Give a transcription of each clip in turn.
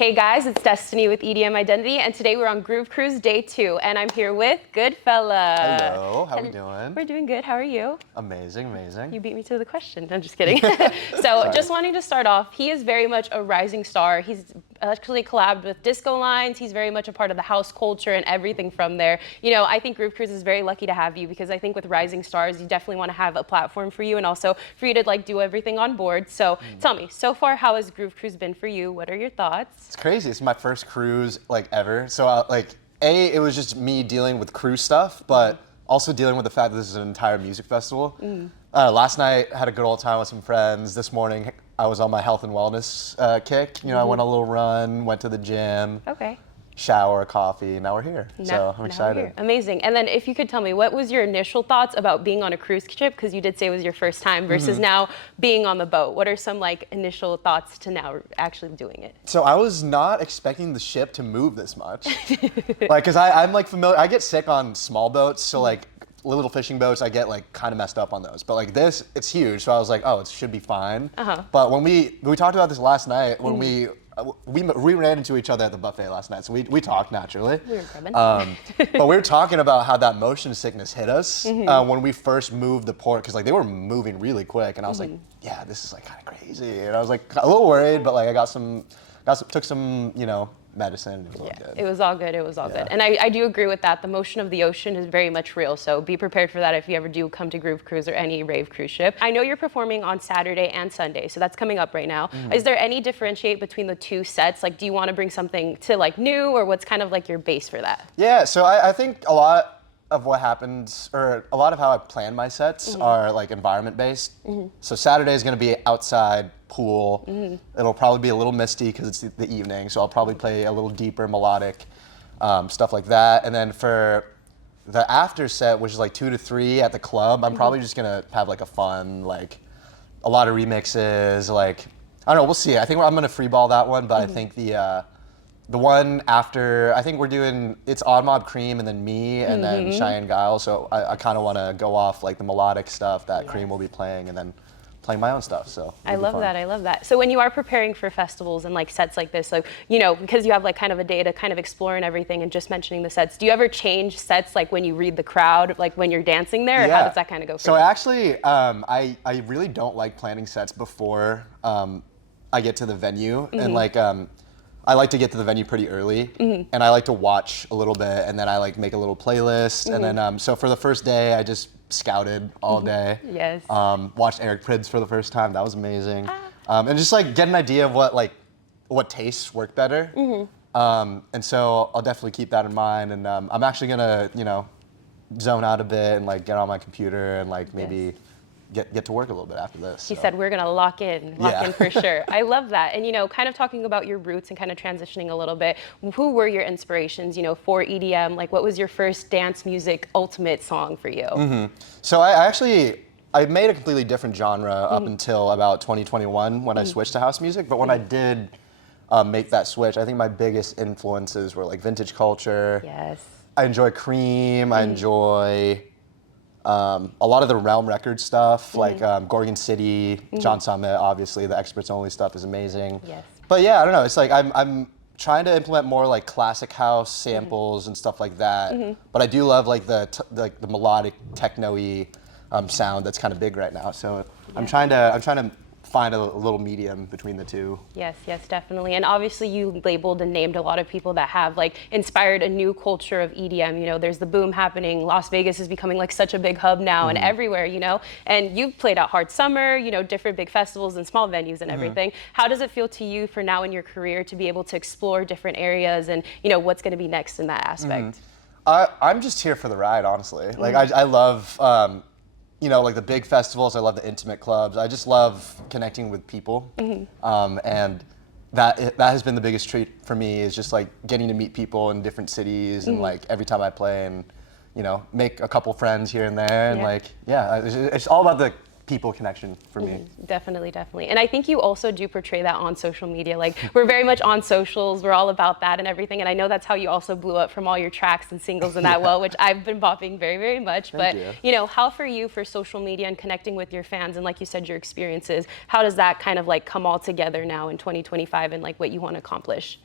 Hey guys, it's Destiny with EDM Identity, and today we're on Groove Cruise Day 2, and I'm here with GUDFELLA. Hello, how are we doing? We're doing good, how are you? Amazing, amazing. You beat me to the question, I'm just kidding. So just wanting to start off, he is very much a rising star. He's actually collabed with Disco Lines. He's very much a part of the house culture and everything from there. You know, I think Groove Cruise is very lucky to have you because I think with rising stars, you definitely want to have a platform for you and also for you to like do everything on board. So tell me, so far, how has Groove Cruise been for you? What are your thoughts? It's crazy. It's my first cruise like ever. So it was just me dealing with cruise stuff, but also dealing with the fact that this is an entire music festival. Last night, had a good old time with some friends. This morning, I was on my health and wellness kick. You know, I went on a little run, went to the gym. Okay. Shower, coffee, now we're here. So I'm excited. Amazing. And then if you could tell me, what was your initial thoughts about being on a cruise ship? Because you did say it was your first time versus now being on the boat. What are some like initial thoughts to now actually doing it? So I was not expecting the ship to move this much. Like, cause I'm like familiar, I get sick on small boats. So like little fishing boats, I get like kind of messed up on those. But like this, it's huge. So I was like, oh, it should be fine. But when we talked about this last night, when we ran into each other at the buffet last night, so we talked naturally. We were cribbing. But we were talking about how that motion sickness hit us when we first moved the port, because like they were moving really quick, and I was like, yeah, this is like kind of crazy, and I was like a little worried, but like I took some, you know, medicine. It was all good. It was all good. It was all good. And I do agree with that. The motion of the ocean is very much real. So be prepared for that if you ever do come to Groove Cruise or any rave cruise ship. I know you're performing on Saturday and Sunday, so that's coming up right now. Is there any differentiate between the two sets? Like, do you want to bring something to like new, or what's kind of like your base for that? Yeah, so I think a lot of what happens, or a lot of how I plan my sets are like environment based. So Saturday is going to be outside, pool. It'll probably be a little misty because it's the evening, so I'll probably play a little deeper melodic stuff like that. And then for the after set, which is like 2 to 3 at the club, I'm probably just gonna have like a fun, like a lot of remixes. Like I don't know, we'll see. I think I'm gonna freeball that one, but I think the one after, I think we're doing, it's Odd Mob Cream and then me and then Cheyenne Guile. So I kind of want to go off like the melodic stuff that Cream will be playing, and then playing my own stuff. So I love that. So when you are preparing for festivals and like sets like this, like, you know, because you have like kind of a day to kind of explore and everything, and just mentioning the sets, do you ever change sets like when you read the crowd, like when you're dancing there, or how does that kind of go for you? So actually, I really don't like planning sets before I get to the venue, and like I like to get to the venue pretty early, and I like to watch a little bit, and then I like make a little playlist, and then so for the first day, I just scouted all day. Yes. Watched Eric Prydz for the first time. That was amazing. And just like get an idea of what tastes work better. And so I'll definitely keep that in mind. And I'm actually gonna, you know, zone out a bit and like get on my computer and like maybe get to work a little bit after this. He said we're gonna lock in for sure. I love that. And you know, kind of talking about your roots and kind of transitioning a little bit, who were your inspirations, you know, for EDM? Like, what was your first dance music ultimate song for you? So I made a completely different genre up until about 2021 when I switched to house music. But when I did make that switch, I think my biggest influences were like vintage culture. Yes. I enjoy Cream. I enjoy a lot of the Realm Records stuff, like Gorgon City, John Summit, obviously the Experts Only stuff is amazing. Yes. But yeah, I don't know, it's like I'm trying to implement more like classic house samples and stuff like that. But I do love like the melodic techno-y sound that's kind of big right now. So I'm trying to find a little medium between the two. Yes, definitely. And obviously you labeled and named a lot of people that have like inspired a new culture of EDM. You know, there's the boom happening. Las Vegas is becoming like such a big hub now and everywhere, you know, and you've played out Hard Summer, you know, different big festivals and small venues and everything. How does it feel to you for now in your career to be able to explore different areas and, you know, what's going to be next in that aspect? I'm just here for the ride, honestly. Like I love, you know, like the big festivals, I love the intimate clubs. I just love connecting with people. And that has been the biggest treat for me, is just like getting to meet people in different cities and like every time I play, and, you know, make a couple friends here and there. And like, it's all about the people connection for me. Definitely, definitely. And I think you also do portray that on social media. Like, we're very much on socials, we're all about that and everything. And I know that's how you also blew up from all your tracks and singles and that well, which I've been bopping very, very much. Thank But, you. how for you for social media and connecting with your fans and, like you said, your experiences, how does that kind of like come all together now in 2025 and like what you want to accomplish?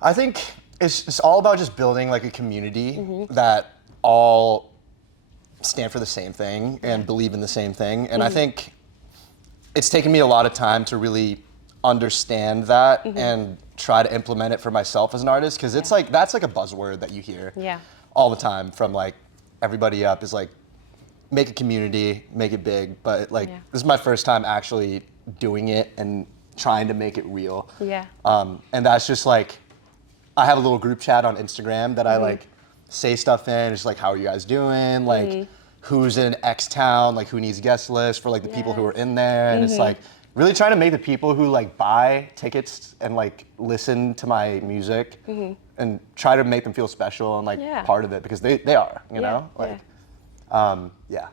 I think it's all about just building like a community that all stand for the same thing and believe in the same thing. And I think it's taken me a lot of time to really understand that and try to implement it for myself as an artist, because it's like that's like a buzzword that you hear all the time from like everybody up is like make a community, make it big. But like this is my first time actually doing it and trying to make it real. And that's just like I have a little group chat on Instagram that I like say stuff in, just like, how are you guys doing? Like, who's in X town? Like, who needs guest list for like the people who are in there? And it's like really trying to make the people who like buy tickets and like listen to my music and try to make them feel special and like part of it, because they are, you know? Like,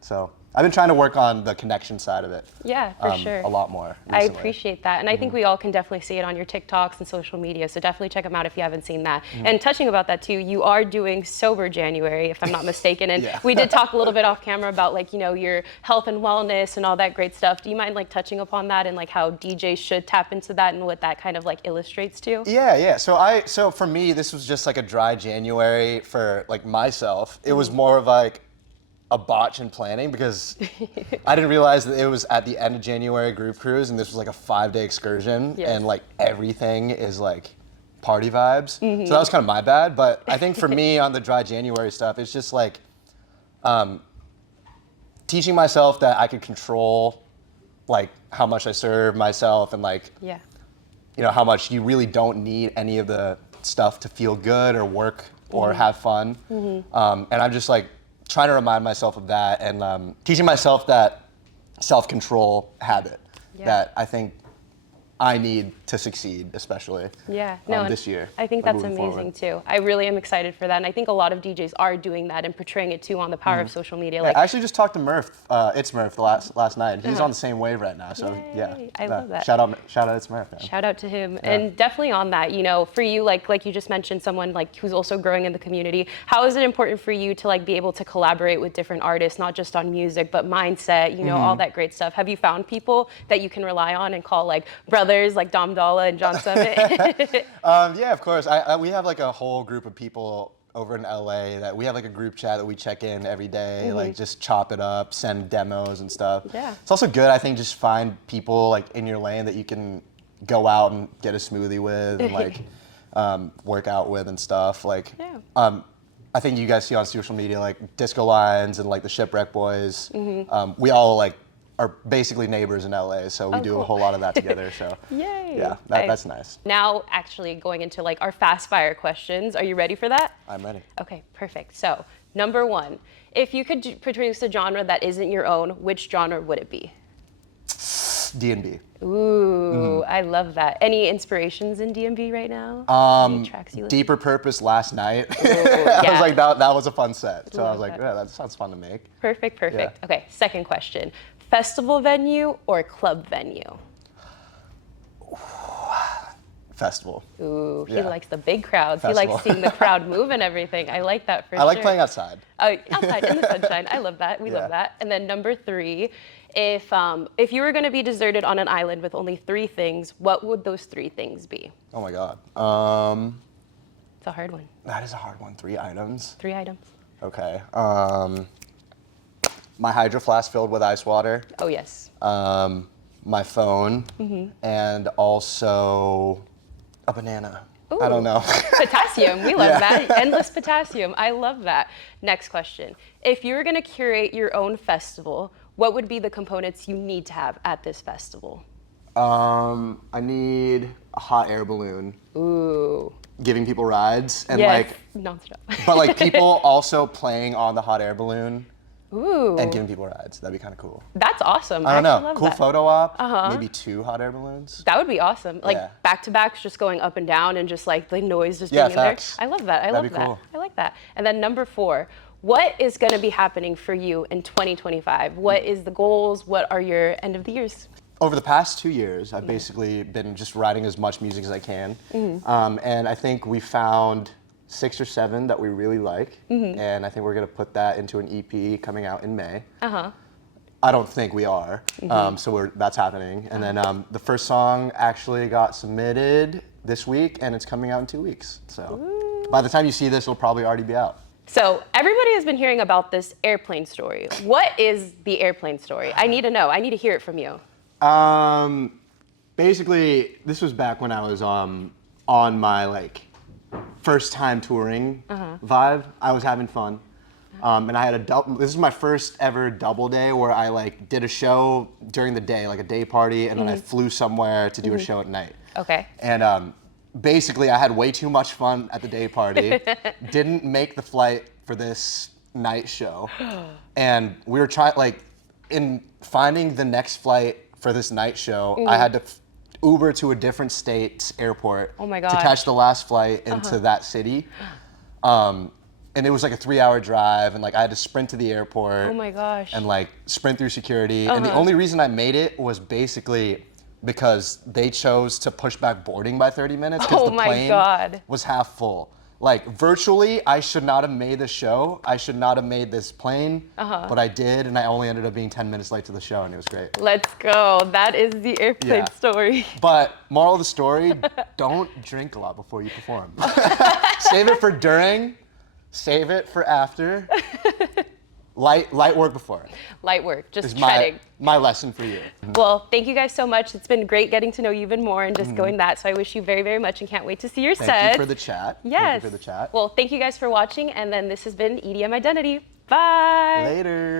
so I've been trying to work on the connection side of it. Yeah, for sure. A lot more recently. I appreciate that. And I think we all can definitely see it on your TikToks and social media. So definitely check them out if you haven't seen that. And touching about that too, you are doing Sober January, if I'm not mistaken. And we did talk a little bit off camera about like, your health and wellness and all that great stuff. Do you mind like touching upon that and like how DJs should tap into that and what that kind of like illustrates to? Yeah. So for me, this was just like a dry January for like myself. It was more of like a botch in planning, because I didn't realize that it was at the end of January group cruise and this was like a 5-day excursion and like everything is like party vibes. So that was kind of my bad. But I think for me on the dry January stuff, it's just like teaching myself that I could control like how much I serve myself and like, how much you really don't need any of the stuff to feel good or work or have fun. And I'm just like, trying to remind myself of that and teaching myself that self-control habit that I think I need to succeed, especially this year. I think that's amazing too. I really am excited for that. And I think a lot of DJs are doing that and portraying it too on the power of social media. Like, I actually just talked to Murph, It's Murph, last night. He's on the same wave right now. So I love that. Shout out It's Murph. Man. Shout out to him. And definitely on that, for you, like you just mentioned, someone like who's also growing in the community, how is it important for you to like be able to collaborate with different artists, not just on music, but mindset, all that great stuff? Have you found people that you can rely on and call like brothers, like Dom Dalla and John Summit? Yeah, of course. We have like a whole group of people over in LA that we have like a group chat that we check in every day, like just chop it up, send demos and stuff. It's also good, I think, just find people like in your lane that you can go out and get a smoothie with and like work out with and stuff. Like, I think you guys see on social media like Disco Lines and like the Shipwreck Boys. We all like are basically neighbors in LA, so we do a whole lot of that together. So that's nice. Now, actually going into like our fast fire questions, are you ready for that? I'm ready. Okay, perfect. So, number one, if you could produce a genre that isn't your own, which genre would it be? D&B. Ooh, I love that. Any inspirations in D&B right now? Any tracks you listen? Deeper Purpose Last Night. Ooh, I was like, that was a fun set. So I was like, that sounds fun to make. Perfect. Okay, second question. Festival venue or club venue? Festival. Ooh, he likes the big crowds. Festival. He likes seeing the crowd move and everything. I like that for sure. I like playing outside. Outside in the sunshine. I love that. We love that. And then number three, if you were going to be deserted on an island with only 3 things, what would those 3 things be? Oh my God. It's a hard one. That is a hard one. 3 items. 3 items. Okay. My hydro flask filled with ice water. Oh yes. My phone, and also a banana. Ooh. I don't know. Potassium, we love that. Endless potassium, I love that. Next question. If you were gonna curate your own festival, what would be the components you need to have at this festival? I need a hot air balloon. Ooh. Giving people rides and nonstop. But like people also playing on the hot air balloon. Ooh. And giving people rides. That'd be kind of cool. That's awesome. I don't know. Love cool that. photo op. Maybe 2 hot air balloons. That would be awesome. Like back to backs, just going up and down, and just like the noise just being in facts. there. I love that. I That'd love be that. cool. I like that. And then number 4, What is going to be happening for you in 2025? What is the goals? What are your end of the years? Over the past 2 years, I've basically been just writing as much music as I can. And I think we found 6 or 7 that we really like. And I think we're going to put that into an EP coming out in May. I don't think we are. So that's happening. And then the first song actually got submitted this week, and it's coming out in 2 weeks. So by the time you see this, it'll probably already be out. So everybody has been hearing about this airplane story. What is the airplane story? I need to know. I need to hear it from you. Basically, this was back when I was on my like first time touring vibe. I was having fun. And I had this is my first ever double day where I like did a show during the day, like a day party, and then I flew somewhere to do a show at night. Okay. And basically I had way too much fun at the day party, didn't make the flight for this night show. And we were trying, like, in finding the next flight for this night show, I had to Uber to a different state's airport to catch the last flight into that city. And it was like a 3-hour drive, and like I had to sprint to the airport. Oh my gosh. And like sprint through security. And the only reason I made it was basically because they chose to push back boarding by 30 minutes because the plane was half full. Like virtually, I should not have made the show. I should not have made this plane, but I did, and I only ended up being 10 minutes late to the show, and it was great. Let's go. That is the airplane story. But moral of the story, don't drink a lot before you perform. Save it for during, save it for after. Light work before. Light work, just is treading. My lesson for you. Well, thank you guys so much. It's been great getting to know you even more and just going that. So I wish you very, very much and can't wait to see your set. Thank you for the chat. Yes. Thank you for the chat. Well, thank you guys for watching. And then this has been EDM Identity. Bye. Later.